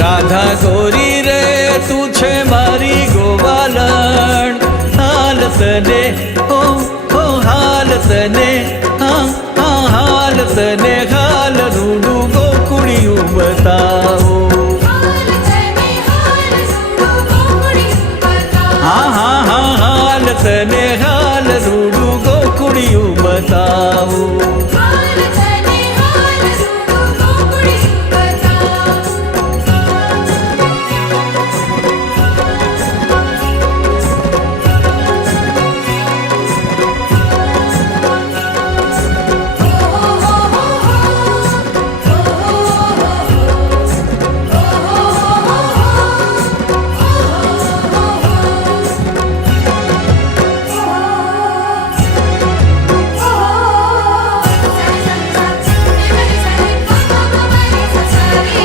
રાધા ગોરી રે તું છે મારી ગોવાલણ, હાલ તને હાલ તને હાલ તને હાલ રૂડું ગોકુળિયું બતા.